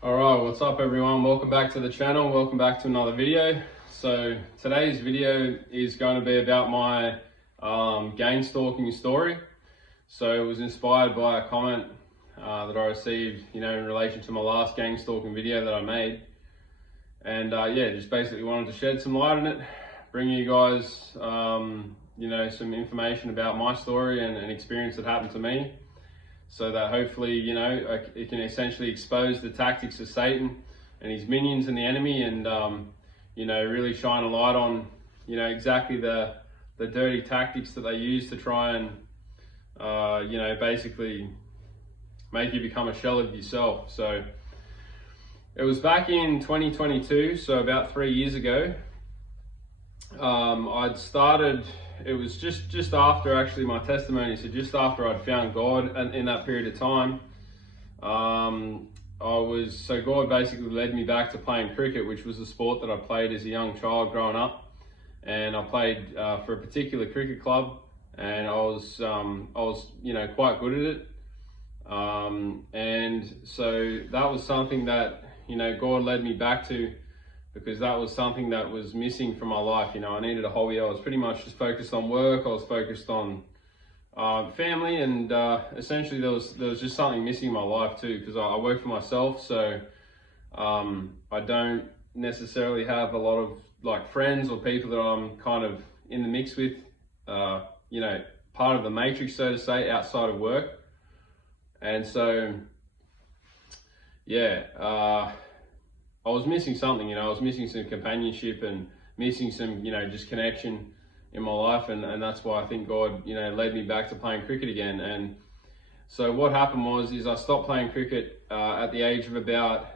Alright, what's up everyone? Welcome back to the channel. Welcome back to another video. So today's video is going to be about my game stalking story. So it was inspired by a comment that I received, in relation to my last game stalking video that I made. And yeah, just basically wanted to shed some light on it, bring you guys, some information about my story and an experience that happened to me, so that hopefully, it can essentially expose the tactics of Satan and his minions and the enemy, and really shine a light on, exactly the dirty tactics that they use to try and, basically make you become a shell of yourself. So it was back in 2022, so about 3 years ago. I'd started, it was just after actually my testimony, so just after I'd found God, and in that period of time, God basically led me back to playing cricket, which was a sport that I played as a young child growing up. And I played for a particular cricket club, and I was quite good at it. And so that was something that, God led me back to, because that was something that was missing from my life. I needed a hobby. I was pretty much just focused on work. I was focused on family, and essentially there was just something missing in my life too, because I work for myself. So I don't necessarily have a lot of friends or people that I'm kind of in the mix with, part of the matrix, so to say, outside of work. And so, yeah, I was missing something, I was missing some companionship and missing some, just connection in my life. And that's why I think God, led me back to playing cricket again. And so what happened is I stopped playing cricket at the age of about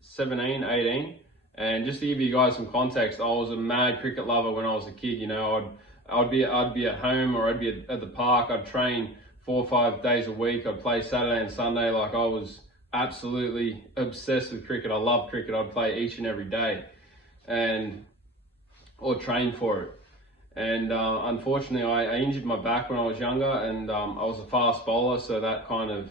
17, 18. And just to give you guys some context, I was a mad cricket lover when I was a kid. I'd be at home, or I'd be at the park. I'd train 4 or 5 days a week. I'd play Saturday and Sunday. I was absolutely obsessed with cricket. I love cricket. I'd play each and every day, or train for it. And unfortunately, I injured my back when I was younger, and I was a fast bowler, so that kind of,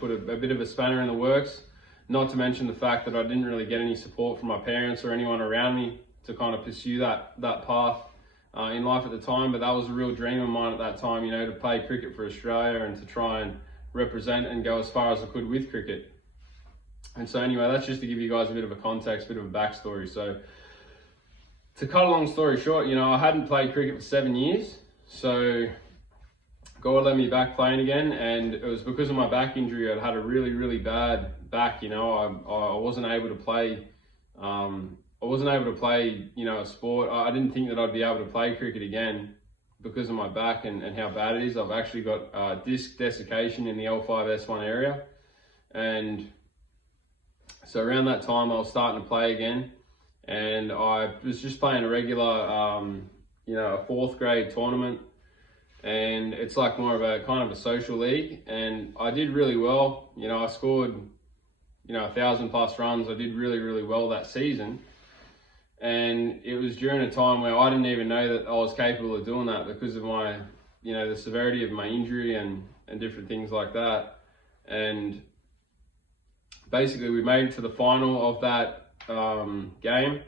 put a bit of a spanner in the works. Not to mention the fact that I didn't really get any support from my parents or anyone around me to kind of pursue that path in life at the time. But that was a real dream of mine at that time, to play cricket for Australia and to try and represent and go as far as I could with cricket. And so anyway, that's just to give you guys a bit of a context, a bit of a backstory. So to cut a long story short, I hadn't played cricket for 7 years. So God led me back playing again, and it was because of my back injury. I'd had a really, really bad back. I wasn't able to play. A sport. I didn't think that I'd be able to play cricket again because of my back and how bad it is. I've actually got disc desiccation in the L5-S1 area. And so around that time I was starting to play again, and I was just playing a regular, a 4th grade tournament, and it's like more of a kind of a social league, and I did really well. I scored, 1,000+ runs. I did really, really well that season. And it was during a time where I didn't even know that I was capable of doing that because of my, the severity of my injury and different things like that. And basically we made it to the final of that game.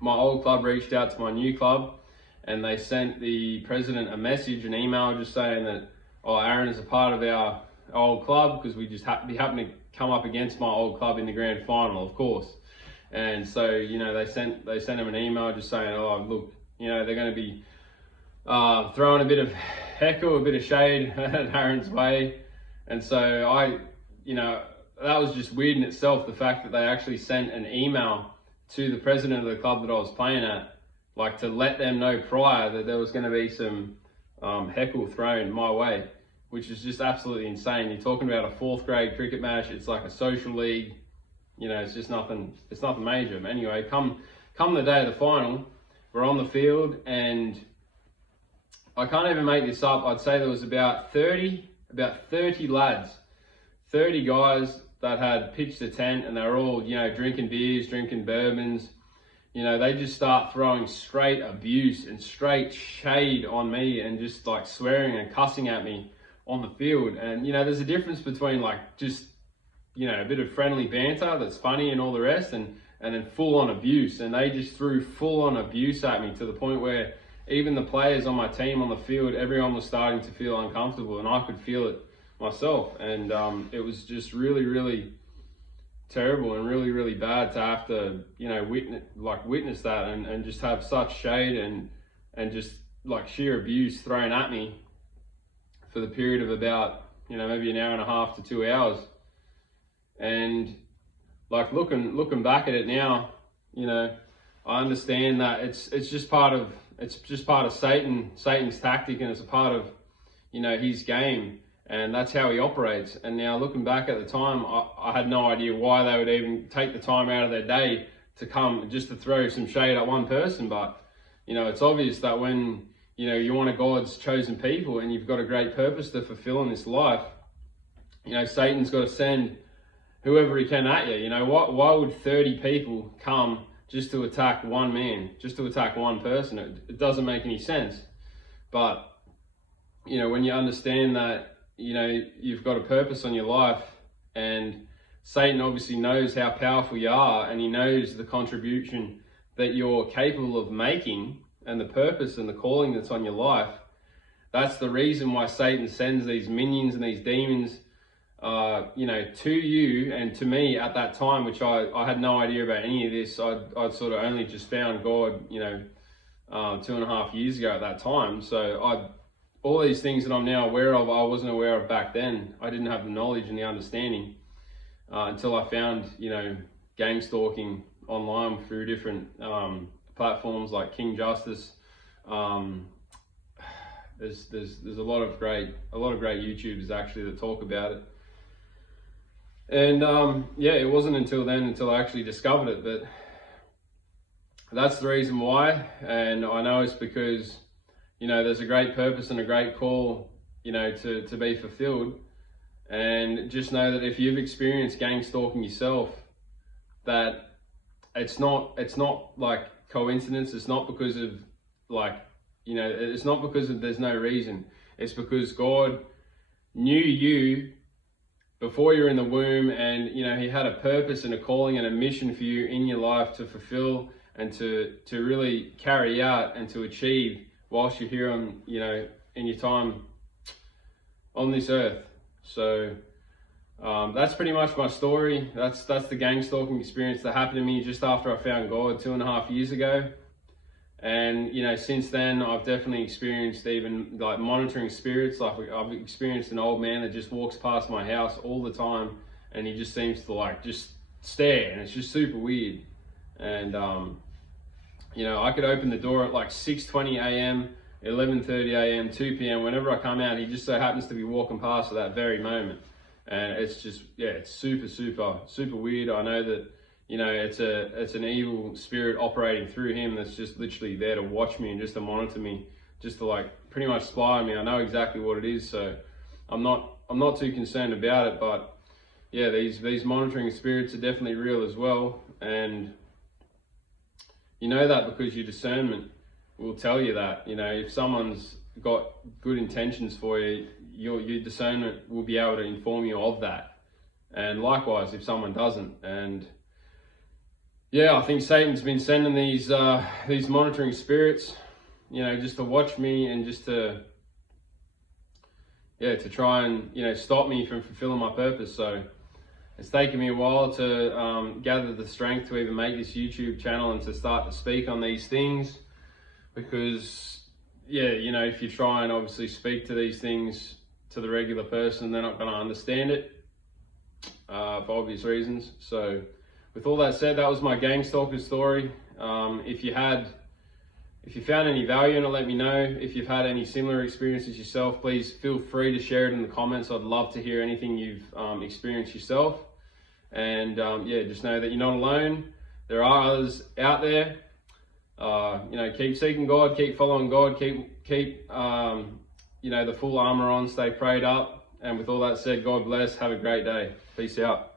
My old club reached out to my new club, and they sent the president a message, an email, just saying that, Aaron is a part of our old club, because we just happened to come up against my old club in the grand final, of course. And so, they sent him an email just saying, look, they're going to be throwing a bit of heckle, a bit of shade at Aaron's way. And so that was just weird in itself, the fact that they actually sent an email to the president of the club that I was playing at, to let them know prior that there was going to be some heckle thrown my way, which is just absolutely insane. You're talking about a 4th grade cricket match. It's like a social league. It's just nothing major. But anyway, come the day of the final, we're on the field, and I can't even make this up. I'd say there was about 30 lads, 30 guys that had pitched a tent, and they were all, drinking beers, drinking bourbons. They just start throwing straight abuse and straight shade on me, and just swearing and cussing at me on the field. And there's a difference between just you know, a bit of friendly banter that's funny and all the rest, and then full on abuse. And they just threw full on abuse at me to the point where even the players on my team on the field, everyone was starting to feel uncomfortable, and I could feel it myself. And it was just really, really terrible and really, really bad to have to, you know, witness that and just have such shade and just like sheer abuse thrown at me for the period of about, you know, maybe an hour and a half to 2 hours. And like looking back at it now, you know, I understand that it's just part of Satan's tactic, and it's a part of, you know, his game, and that's how he operates. And now looking back at the time, I had no idea why they would even take the time out of their day to come just to throw some shade at one person. But, you know, it's obvious that when, you know, you're one of God's chosen people and you've got a great purpose to fulfill in this life, you know, Satan's got to send whoever he can at you. You know, why would 30 people come just to attack one man, just to attack one person? It doesn't make any sense. But, you know, when you understand that, you know, you've got a purpose on your life, and Satan obviously knows how powerful you are, and he knows the contribution that you're capable of making and the purpose and the calling that's on your life. That's the reason why Satan sends these minions and these demons, you know, to you and to me at that time, which I had no idea about any of this. I'd sort of only just found God, you know, 2.5 years ago at that time. So all these things that I'm now aware of, I wasn't aware of back then. I didn't have the knowledge and the understanding until I found, you know, gang stalking online through different platforms like King Justice. There's a lot of great YouTubers actually that talk about it. And yeah, it wasn't until I actually discovered it. But that's the reason why. And I know it's because, you know, there's a great purpose and a great call, you know, to be fulfilled. And just know that if you've experienced gang stalking yourself, that it's not like coincidence. It's not because of, like, you know, it's not because of there's no reason. It's because God knew you before you're in the womb, and, you know, he had a purpose and a calling and a mission for you in your life to fulfill and to really carry out and to achieve whilst you're here on, you know, in your time on this earth. So that's pretty much my story. That's the gang stalking experience that happened to me just after I found God 2.5 years ago. And, you know, since then I've definitely experienced even like monitoring spirits. Like I've experienced an old man that just walks past my house all the time, and he just seems to like just stare, and it's just super weird. And you know, I could open the door at like 6:20 a.m, 11:30 a.m, 2 p.m, whenever I come out, he just so happens to be walking past at that very moment. And it's just, yeah, it's super weird. I know that, you know, it's an evil spirit operating through him that's just literally there to watch me and just to monitor me, just to like pretty much spy on me. I know exactly what it is, so I'm not too concerned about it. But yeah, these monitoring spirits are definitely real as well. And you know that because your discernment will tell you that. You know, if someone's got good intentions for you, your discernment will be able to inform you of that. And likewise, if someone doesn't. And yeah, I think Satan's been sending these monitoring spirits, you know, just to watch me and just to try and, you know, stop me from fulfilling my purpose. So it's taken me a while to gather the strength to even make this YouTube channel and to start to speak on these things, because yeah, you know, if you try and obviously speak to these things to the regular person, they're not going to understand it for obvious reasons. So with all that said, that was my gang stalker story. If you found any value in it, let me know. If you've had any similar experiences yourself, please feel free to share it in the comments. I'd love to hear anything you've experienced yourself. And yeah, just know that you're not alone. There are others out there. You know, keep seeking God, keep following God, keep you know, the full armor on, stay prayed up. And with all that said, God bless. Have a great day. Peace out.